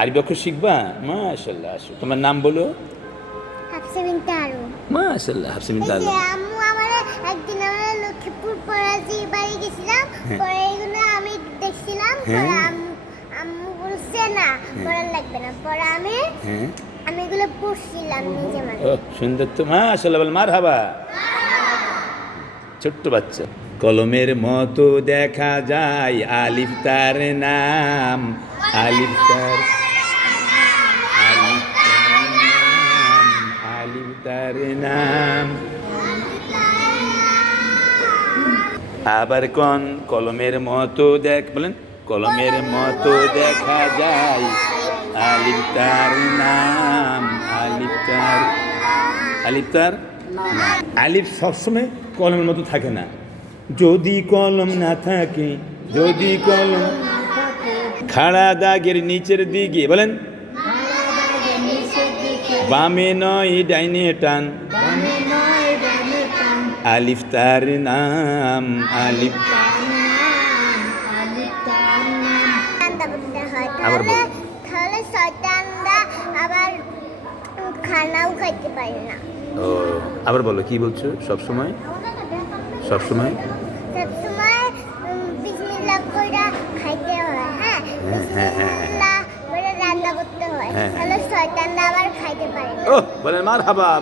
আরবি অক্ষর শিখবা? মাশাল্লাহ আসো। তোমার নাম বলো? হাফসা বিনতে আরু মাশাল্লাহ হাফসিমিন এই যে আম্মু আমার একদিন আমরা লক্ষ্মীপুর পড়াশি বাড়ি গেছিলাম। পরে এগুলো আমি দেখছিলাম। পরে আম্মু আম্মু বলছে না পড়ার লাগবে না। পরে আমি আমি এগুলো পড়ছিলাম নিজে মানে। সুন্দর তো মাশাল্লাহ বল মার হাবা ছোট্ট বাচ্চা। কলমের মতো দেখা যায় আলিফ তার নাম আলিফ তার আলিফ তার নাম আলিফ তার নাম আবার কোন কলমের মতো দেখ, বলেন, কলমের মতো দেখা যায়। আলিফ তার নাম, আলিফ তার আলিফ তার আলিফ সবসময় কলমের মতো থাকে না। যদি কলম না থাকে, যদি কলম খাড়া দাগের নিচের দিকে, বলেন বামে নয় ডাইনে টান। আলিফ তার নাম আলিফ। আবার তাহলে শয়তানরা আবার খানাও খাইতে পারে না। ও আবার বলো কি বলছো সব সময়? সব সময়? বিসমিল্লাহ কইরা খাইতে হয়? হ্যাঁ হ্যাঁ, হ্যাঁ, তাহলে শয়তানরা আবার খাইতে পারে। না ও বলেন মার হাবা